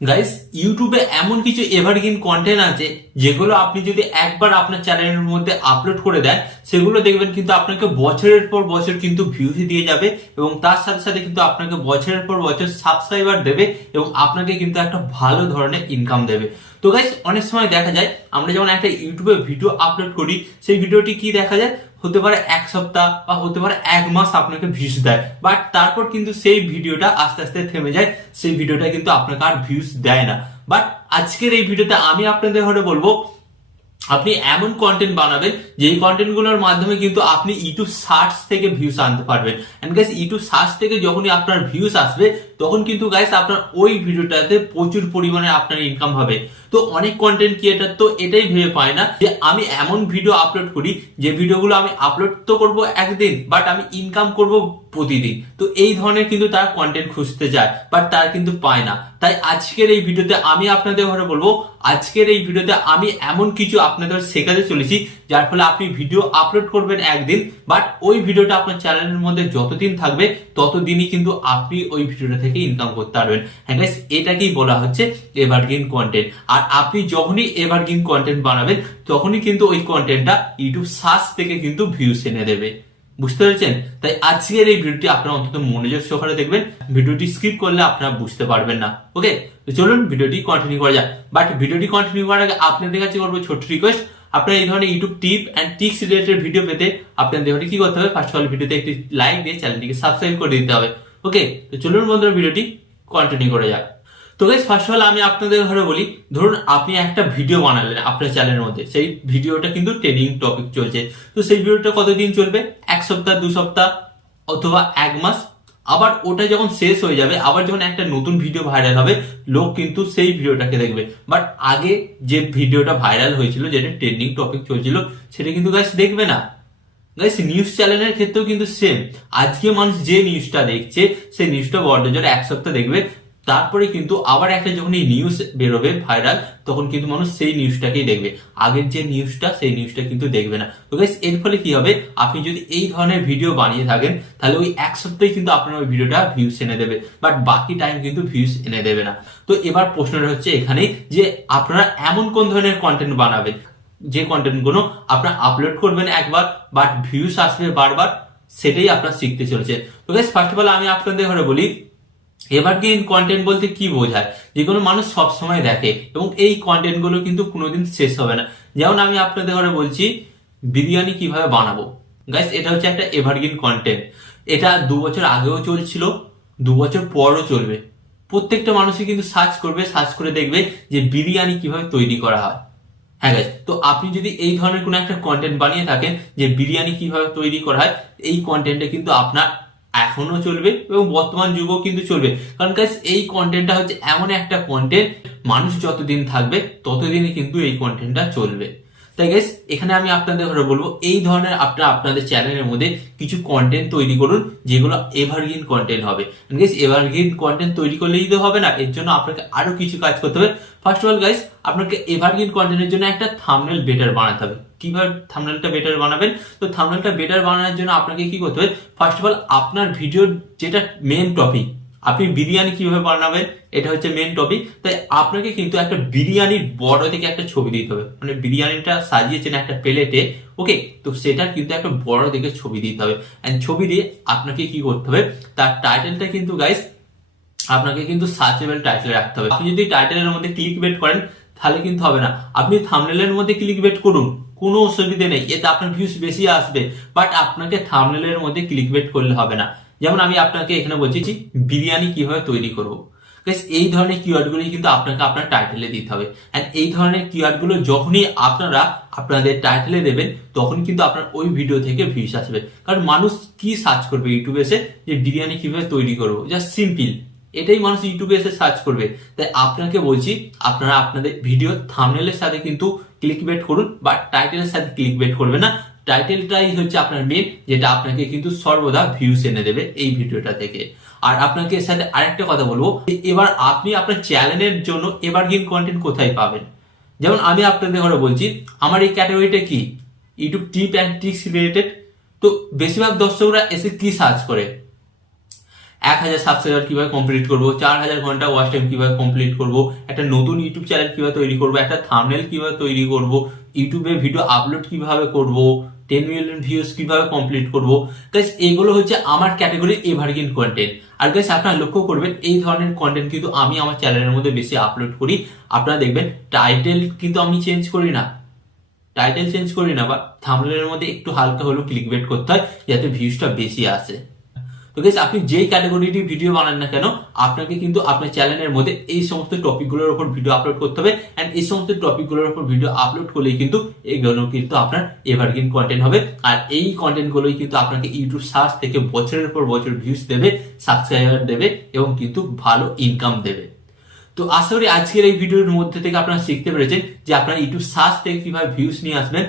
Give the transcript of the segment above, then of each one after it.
Guys, ইউটিউবে এমন কিছু এভারগ্রিন কন্টেন্ট আছে যেগুলো আপনি যদি একবার আপনার চ্যানেলের মধ্যে আপলোড করে দেন, সেগুলো দেখবেন কিন্তু আপনাকে বছরের পর বছর কিন্তু ভিউজ দিয়ে যাবে এবং তার সাথে সাথে কিন্তু আপনাকে বছরের পর বছর সাবস্ক্রাইবার দেবে এবং আপনাকে কিন্তু একটা ভালো ধরনের ইনকাম দেবে। তো গাইস, অনেক সময় দেখা যায় আমরা যখন একটা ইউটিউবে ভিডিও আপলোড করি, সেই ভিডিওটি কি দেখা যায়, হতে পারে এক সপ্তাহ বা হতে পারে এক মাস আপনাকে ভিউজ দেয়, বাট তারপর কিন্তু সেই ভিডিওটা আস্তে আস্তে থেমে যায়, সেই ভিডিওটা কিন্তু আপনাকে আর ভিউজ দেয় না। বাট আজকের এই ভিডিওতে আমি আপনাদের হলে বলবো আপনি এমন কন্টেন্ট বানাবেন যেই কন্টেন্ট গুলোর মাধ্যমে কিন্তু আপনি ইউটিউব সার্চ থেকে ভিউজ আনতে পারবেন। এন্ড গাইস, ইউটিউব সার্চ থেকে যখনই আপনার ভিউজ আসবে তখন কিন্তু গাইস আপনার ওই ভিডিওটাতে প্রচুর পরিমাণে আপনার ইনকাম হবে। তো অনেক কন্টেন্ট ক্রিয়েটার তো এটাই ভেবে পায় না যে আমি এমন ভিডিও আপলোড করি যে ভিডিওগুলো আমি আপলোড তো করব একদিন, বাট আমি ইনকাম করব প্রতিদিন। তো এই ধরনের কিন্তু তারা কন্টেন্ট খুঁজতে যায়, বাট তারা কিন্তু পায় না। তাই আজকের এই ভিডিওতে আমি আপনাদের ঘরে বলবো, আজকের এই ভিডিওতে আমি এমন কিছু আপনাদের শেখাতে চলেছি যার ফলে আপনি ভিডিও আপলোড করবেন একদিন, বাট ওই ভিডিওটা আপনার চ্যানেলের মধ্যে যতদিন থাকবে ততদিনই কিন্তু আপনি ওই ভিডিওটা থেকে ইনকাম করতে পারবেন। হ্যাঁ গাইস, এটাকেই বলা হচ্ছে এভারগ্রিন কন্টেন্ট। আর আপনি যখনই এভারগ্রিন কন্টেন্ট বানাবেন তখনই কিন্তু ওই কন্টেন্টটা ইউটিউব সার্চ থেকে কিন্তু ভিউজ এনে দেবে। বুঝতে পেরেছেন? তাই আজকের এই ভিডিওটি আপনারা অন্তত মনোযোগ সহকারে দেখবেন, ভিডিওটি স্কিপ করলে আপনারা বুঝতে পারবেন না। ওকে, তো চলুন ভিডিওটি কন্টিনিউ করা যাক। বাট ভিডিওটি কন্টিনিউ করার আগে আপনাদের কাছে করবো ছোট্ট রিকোয়েস্ট, আপনারা এই ধরনের YouTube tip and tricks related video পেতে আপনাদের কি করতে হবে, ফার্স্ট অফ অল ভিডিওতে একটি লাইক দিয়ে চ্যানেলটিকে সাবস্ক্রাইব করে দিতে হবে। ওকে, তো চলুন বন্ধুরা ভিডিওটি কন্টিনিউ করা যাক। তো গাইস, ফার্স্ট অফ অল আমি আপনাদের ঘরে বলি, ধরুন আপনি একটা ভিডিও বানালেন আপনার চ্যানেলের মধ্যে, সেই ভিডিওটা কিন্তু ট্রেন্ডিং টপিক চলছে। তো সেই ভিডিওটা কতদিন চলবে? এক সপ্তাহ, দু সপ্তাহ অথবা এক মাস। আবার ওটা যখন শেষ হয়ে যাবে, আবার যখন একটা নতুন ভিডিও ভাইরাল হবে, লোক কিন্তু সেই ভিডিওটাকে দেখবে। বাট আগে যে ভিডিওটা ভাইরাল হয়েছিল, যেটা ট্রেন্ডিং টপিক চলছিল, সেটা কিন্তু গাইস দেখবে না। গাইস, নিউজ চ্যানেলের ক্ষেত্রেও কিন্তু সেম। আজকে মানুষ যে নিউজটা দেখছে, সেই নিউজটা বড় জোরে এক সপ্তাহ দেখবে, তারপরে কিন্তু আবার একটা যখন এই নিউজ বেরোবে ভাইরাল, তখন কিন্তু মানুষ সেই নিউজটাকেই দেখবে, আগের যে নিউজটা সেই নিউজটা কিন্তু দেখবে না। তো গাইস, এর ফলে কি হবে, আপনি যদি এই ধরনের ভিডিও বানিয়ে থাকেন তাহলে ওই এক সপ্তাহে কিন্তু আপনার ওই ভিডিওটা ভিউজ এনে দেবে, বাট বাকি টাইম কিন্তু ভিউজ এনে দেবে না। তো এবার প্রশ্নটা হচ্ছে এখানে যে আপনারা এমন কোন ধরনের কন্টেন্ট বানাবেন যে কন্টেন্ট গুলো আপনারা আপলোড করবেন একবার, বাট ভিউজ আসবে বারবার, সেটাই আপনারা শিখতে চলেছে। তো গাইস, ফার্স্ট অফ অল আমি আপনাদের ঘরে বলি, এভারগ্রিন কন্টেন্ট বলতে কি বোঝায়, যেগুলো মানুষ সব সময় দেখে এবং এই কন্টেন্ট গুলো কিন্তু কোনোদিন শেষ হবে না। যেমন আমি আপনাদের ঘরে বলছি বিরিয়ানি কিভাবে বানাবো। গাইস, এটা হচ্ছে একটা এভারগ্রিন কন্টেন্ট। এটা 2 বছর আগেও চলছিল, 2 বছর পরও চলবে। প্রত্যেকটা মানুষই কিন্তু সার্চ করবে, সার্চ করে দেখবে যে বিরিয়ানি কিভাবে তৈরি করা হয়। হ্যাঁ গাইস, তো আপনি যদি এই ধরনের কোনো একটা কন্টেন্ট বানিয়ে থাকেন যে বিরিয়ানি কিভাবে তৈরি করা হয়, এই কন্টেন্টটা কিন্তু আপনার এখনো চলবে এবং বর্তমান যুগেও কিন্তু চলবে। কারণ গাইস, এই কন্টেন্টটা হচ্ছে এমন একটা কন্টেন্ট, মানুষ যতদিন থাকবে ততদিনই কিন্তু এই কন্টেন্টটা চলবে। তাই গাইস, এখানে আমি আপনাদের ঘরে বলবো এই ধরনের আপনারা আপনাদের চ্যানেলের মধ্যে কিছু কন্টেন্ট তৈরি করুন যেগুলো এভারগ্রিন কন্টেন্ট হবে। গাইস, এভারগ্রিন কন্টেন্ট তৈরি করলেই তো হবে না, এর জন্য আপনাকে আরো কিছু কাজ করতে হবে। ফার্স্ট অফ অল গাইস, আপনাকে এভারগ্রিন কন্টেন্টের জন্য একটা থাম্বনেল বেটার বানাতে হবে। কিভাবে থাম্বনেলটা বেটার বানাবেন? তো থাম্বনেলটা বেটার বানানোর জন্য আপনাকে কি করতে হবে, ফার্স্ট অফ অল আপনার ভিডিওর যেটা মেন টপিক, আপনি বিরিয়ানি কিভাবে বানাবেন এটা হচ্ছে মেন টপিক। তাই আপনাকে কিন্তু একটা বিরিয়ানির বড় থেকে একটা ছবি দিতে হবে, মানে বিরিয়ানিটা সাজিয়েছেন একটা প্লেটে, ওকে, তো সেটার কিন্তু একটা বড় থেকে ছবি দিতে হবে। এন্ড ছবি দিয়ে আপনাকে কি করতে হবে, তার টাইটেলটা কিন্তু গাইস আপনাকে কিন্তু সার্চেবল টাইটেল রাখতে হবে। আপনি যদি টাইটেলের মধ্যে ক্লিক বেট করেন তাহলে কিন্তু হবে না। আপনি থাম্বনেলের মধ্যে ক্লিক বেট করুন, কোনো অসুবিধা নেই, এতে আপনার ভিউজ বেশি আসবে, বাট আপনাকে থাম্বনেলের মধ্যে ক্লিক বেট করলে হবে না। যেমন আমি আপনাকে এখানে বলছি বিরিয়ানি কিভাবে তৈরি করবো। এই ধরনের কিওয়ার্ড গুলো কিন্তু আপনাকে আপনার টাইটেলে দিতে হবে। এন্ড এই ধরনের কিওয়ার্ড গুলো যখনই আপনারা আপনাদের টাইটেলে দেবেন তখন কিন্তু আপনার ওই ভিডিও থেকে ভিউজ আসবে। কারণ মানুষ কি সার্চ করবে ইউটিউবে এসে, যে বিরিয়ানি কিভাবে তৈরি করবো, জাস্ট সিম্পল, এটাই মানুষ ইউটিউবে এসে সার্চ করবে। তাই আপনাকে বলছি আপনারা আপনাদের ভিডিও থাম্বনেলের সাথে কিন্তু ক্লিক বেট করুন, বা টাইটেলের সাথে ক্লিক বেট করবে না। টাইটেলটাই হচ্ছে আপনার মেন, যেটা আপনাকে কিন্তু সর্বদা ভিউজ এনে দেবে এই ভিডিওটা থেকে। আর আপনাকে এর সাথে আরেকটা কথা বলবো, এবার আপনি আপনার চ্যানেলের জন্য এভারগ্রিন কন্টেন্ট কোথায় পাবেন। যেমন আমি আপনাদের ঘরে বলছি, আমার এই ক্যাটাগরিটা কি, YouTube tip and tricks related. তো বেশিরভাগ দর্শকরা এসে কি সার্চ করে, 1000 সাবস্ক্রাইবার কিভাবে কমপ্লিট করবো, 4000 ঘন্টা ওয়াচ টাইম কিভাবে কমপ্লিট করবো, একটা নতুন ইউটিউব চ্যানেল কিভাবে তৈরি করবো, একটা থাম্বনেল কিভাবে তৈরি করবো, ইউটিউবে ভিডিও আপলোড কিভাবে করবো, 10 মিলিয়ন ভিউজ কিভাবে কমপ্লিট করবো। গাইস এগুলো হচ্ছে আমার ক্যাটাগরির এভারগ্রিন কন্টেন্ট। আর গাইস আপনারা লক্ষ্য করবেন এই ধরনের কন্টেন্ট কিন্তু আমি আমার চ্যানেলের মধ্যে বেশি আপলোড করি। আপনারা দেখবেন টাইটেল কিন্তু আমি চেঞ্জ করি না, বা থাম্বনেলের মধ্যে একটু হালকা হলেও ক্লিকবেট করতে হয় যাতে ভিউজটা বেশি আসে। তো গাইস আপনি যেই ক্যাটাগরিটি ভিডিও বানান না কেন, আপনাকে কিন্তু আপনার চ্যানেলের মধ্যে এই সমস্ত টপিকগুলোর উপর ভিডিও আপলোড করতে হবে। এন্ড এই সমস্ত টপিকগুলোর উপর ভিডিও আপলোড করলেই কিন্তু এইগুলো কিন্তু আপনার এভারগ্রিন কন্টেন্ট হবে। আর এই কন্টেন্ট গুলোই কিন্তু আপনাকে ইউটিউব সার্চ থেকে বছরের পর বছর ভিউজ দেবে, সাবস্ক্রাইবার দেবে এবং কিন্তু ভালো ইনকাম দেবে। তো আশা করি আজকের এই ভিডিওর মধ্যে থেকে আপনারা শিখতে পেরেছেন যে আপনারা ইউটিউব সার্চ থেকে কিভাবে ভিউজ নিয়ে আসবেন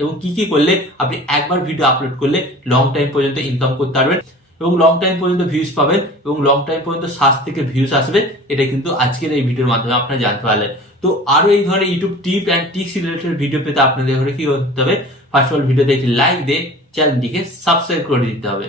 এবং কি কি করলে আপনি একবার ভিডিও আপলোড করলে লং টাইম পর্যন্ত ইনকাম করতে পারবেন এবং লং টাইম পর্যন্ত ভিউজ পাবেন এবং লং টাইম পর্যন্ত সার্চ থেকে ভিউজ আসবে। এটা কিন্তু আজকের এই ভিডিওর মাধ্যমে আপনারা জানতে পারলেন। তো আরো এই ধরনের YouTube tip and tricks related video পেতে আপনাদের ঘরে কি করতে হবে, ফার্স্ট অফ অল ভিডিওতে একটি লাইক দিয়ে চ্যানেলটিকে সাবস্ক্রাইব করে দিতে হবে।